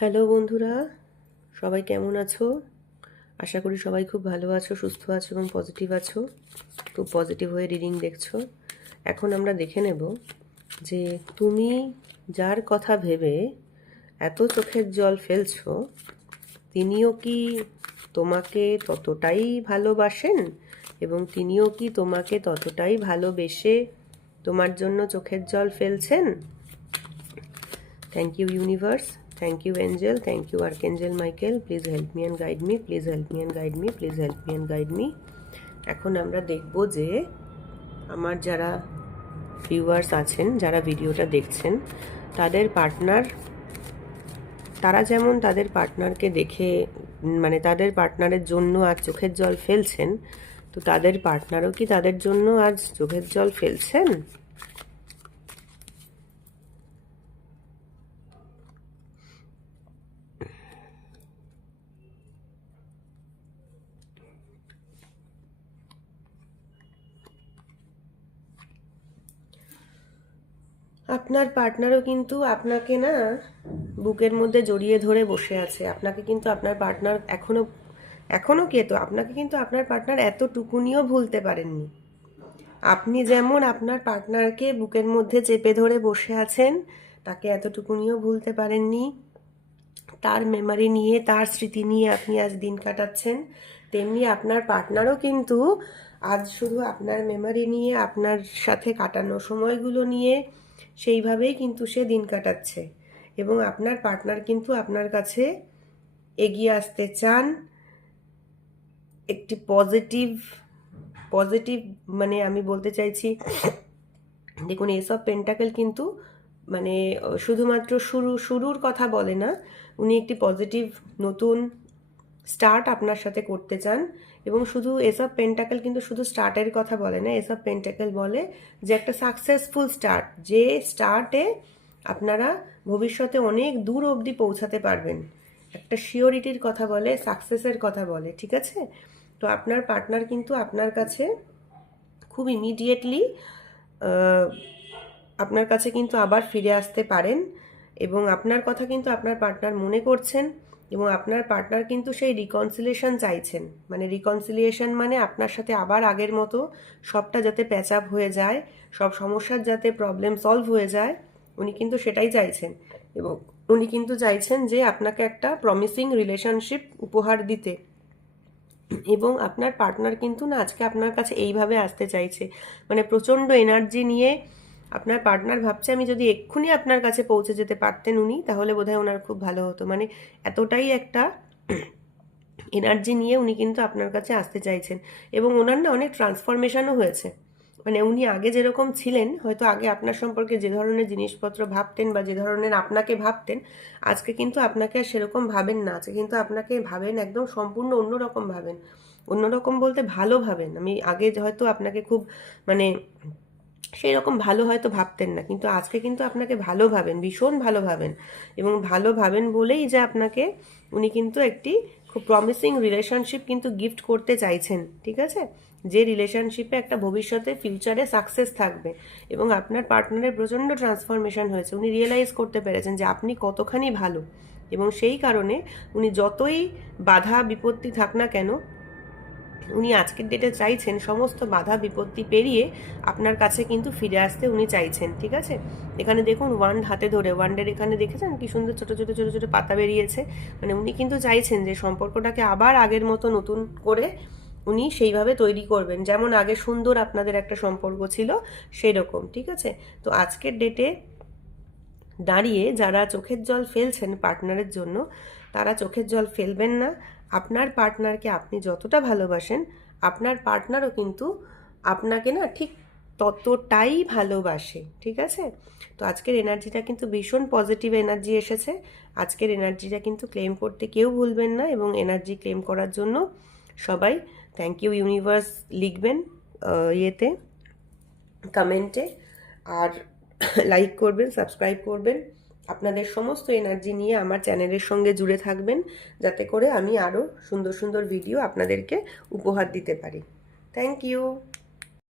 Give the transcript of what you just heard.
Hello বন্ধুরা, সবাই কেমন আছো? আশা করি সবাই খুব ভালো আছো, সুস্থ আছো এবং পজিটিভ আছো। খুব পজিটিভ হয়ে রিডিং দেখছো। এখন আমরা দেখে নেব যে তুমি যার কথা ভেবে এত চোখের জল ফেলছো, তিনিও কি তোমাকে ততটাই ভালোবাসেন এবং তিনিও কি তোমাকে ততটাই ভালোবেসে তোমার জন্য চোখের জল ফেলছেন? Thank you, universe. Thank you, angel. Thank you, archangel Michael. Please help me and guide me. Please help me and guide me. Please help me and guide me. এখন আমরা দেখব যে আমার যারা ভিউয়ার্স আছেন, যারা ভিডিওটা দেখছেন, তাদের পার্টনার, তারা যেমন তাদের পার্টনারকে দেখে মানে তাদের পার্টনারের জন্য আজ চোখের জল ফেলছেন, তো তাদের পার্টনারও কি তাদের জন্য আজ চোখের জল ফেলছেন? আপনার পার্টনারও কিন্তু আপনাকে না বুকের মধ্যে জড়িয়ে ধরে বসে আছে। আপনাকে কিন্তু আপনার পার্টনার এখনো কে তো আপনাকে কিন্তু আপনার পার্টনার এতটুকুনিও ভুলতে পারেননি। আপনি যেমন আপনার পার্টনারকে বুকের মধ্যে চেপে ধরে বসে আছেন, তাকে এতটুকুনিও ভুলতে পারেননি। তার মেমারি নিয়ে, তার স্মৃতি নিয়ে আপনি আজ দিন কাটাচ্ছেন, তেমনি আপনার পার্টনারও কিন্তু আজ শুধু আপনার মেমারি নিয়ে, আপনার সাথে কাটানো সময়গুলো নিয়ে সেইভাবেই কিন্তু সে দিন কাটাচ্ছে। এবং আপনার পার্টনার কিন্তু আপনার কাছে এগিয়ে আসতে চান একটি পজিটিভ পজিটিভ মানে আমি বলতে চাইছি, দেখুন এসব পেন্টাকেল কিন্তু মানে শুধুমাত্র শুরুর কথা বলে না, উনি একটি পজিটিভ নতুন স্টার্ট আপনার সাথে করতে চান। এবং শুধু এসব পেন্টাকেল কিন্তু শুধু স্টার্টের কথা বলে না, এসব পেন্টাকেল বলে যে একটা সাকসেসফুল স্টার্ট, যে স্টার্টে আপনারা ভবিষ্যতে অনেক দূর অবধি পৌঁছাতে পারবেন। একটা শিওরিটির কথা বলে, সাকসেসের কথা বলে, ঠিক আছে? তো আপনার পার্টনার কিন্তু আপনার কাছে খুব ইমিডিয়েটলি আপনার কাছে কিন্তু আবার ফিরে আসতে পারেন এবং আপনার কথা কিন্তু আপনার পার্টনার মনে করছেন এবং আপনার পার্টনার কিন্তু সেই রিকনসিলিয়েশন চাইছেন। মানে রিকনসিলিয়েশন মানে আপনার সাথে আবার আগের মতো সবটা যাতে প্যাচ আপ হয়ে যায়, সব সমস্যার যাতে প্রবলেম সলভ হয়ে যায়, উনি কিন্তু সেটাই চাইছেন। এবং উনি কিন্তু চাইছেন যে আপনাকে একটা প্রমিসিং রিলেশনশিপ উপহার দিতে। এবং আপনার পার্টনার কিন্তু না আজকে আপনার কাছে এইভাবে আসতে চাইছে, মানে প্রচণ্ড এনার্জি নিয়ে আপনার পার্টনার ভাবছে আমি যদি এক্ষুনি আপনার কাছে পৌঁছে যেতে পারতেন উনি, তাহলে বোধহয় ওনার খুব ভালো হতো। মানে এতটাই একটা এনার্জি নিয়ে উনি কিন্তু আপনার কাছে আসতে চাইছেন। এবং ওনার না অনেক ট্রান্সফরমেশনও হয়েছে। মানে উনি আগে যেরকম ছিলেন, হয়তো আগে আপনার সম্পর্কে যে ধরনের জিনিসপত্র ভাবতেন বা যে ধরনের আপনাকে ভাবতেন, আজকে কিন্তু আপনাকে আর সেরকম ভাবেন না। আজকে কিন্তু আপনাকে ভাবেন একদম সম্পূর্ণ অন্যরকম ভাবেন। অন্যরকম বলতে ভালো ভাবেন। আমি আগে হয়তো আপনাকে খুব মানে সেই রকম ভালো হয়তো ভাবতেন না, কিন্তু আজকে কিন্তু আপনাকে ভালো ভাবেন, ভীষণ ভালো ভাবেন। এবং ভালো ভাবেন বলেই যে আপনাকে উনি কিন্তু একটি খুব প্রমিসিং রিলেশনশিপ কিন্তু গিফট করতে চাইছেন, ঠিক আছে? যে রিলেশনশিপে একটা ভবিষ্যতে ফিউচারে সাকসেস থাকবে। এবং আপনার পার্টনারের প্রচণ্ড ট্রান্সফরমেশন হয়েছে, উনি রিয়েলাইজ করতে পেরেছেন যে আপনি কতখানি ভালো। এবং সেই কারণে উনি যতই বাধা বিপত্তি থাক না কেন, উনি আজকের ডেটে চাইছেন সমস্ত বাধা বিপত্তি পেরিয়ে আপনার কাছে কিন্তু ফিরে আসতে উনি চাইছেন, ঠিক আছে? এখানে দেখুন ওয়ান্ড হাতে ধরে, ওয়ান্ডের এখানে দেখেছেন কি সুন্দর ছোট ছোট ছোট ছোট পাতা বেরিয়েছে। মানে উনি কিন্তু চাইছেন যে সম্পর্কটাকে আবার আগের মতো নতুন করে উনি সেইভাবে তৈরি করবেন, যেমন আগে সুন্দর আপনাদের একটা সম্পর্ক ছিল সেই রকম, ঠিক আছে? তো আজকের ডেটে দাঁড়িয়ে যারা চোখের জল ফেলছেন পার্টনারের জন্য, তারা চোখের জল ফেলবেন না। আপনার পার্টনারকে আপনি যতটা ভালোবাসেন, আপনার পার্টনারও কিন্তু আপনাকে না ঠিক ততটাই ভালোবাসে, ঠিক আছে? তো আজকের এনার্জিটা কিন্তু ভীষণ পজিটিভ এনার্জি এসেছে। আজকের এনার্জিটা কিন্তু ক্লেম করতে কেউ ভুলবেন না। এবং এনার্জি ক্লেম করার জন্য সবাই থ্যাংক ইউ ইউনিভার্স লিখবেন ইয়েতে, কমেন্টে। আর লাইক করবেন, সাবস্ক্রাইব করবেন। আপনাদের সমস্ত এনার্জি নিয়ে আমার চ্যানেলের সঙ্গে জুড়ে থাকবেন, যাতে করে আমি আরও সুন্দর সুন্দর ভিডিও আপনাদেরকে উপহার দিতে পারি। Thank you.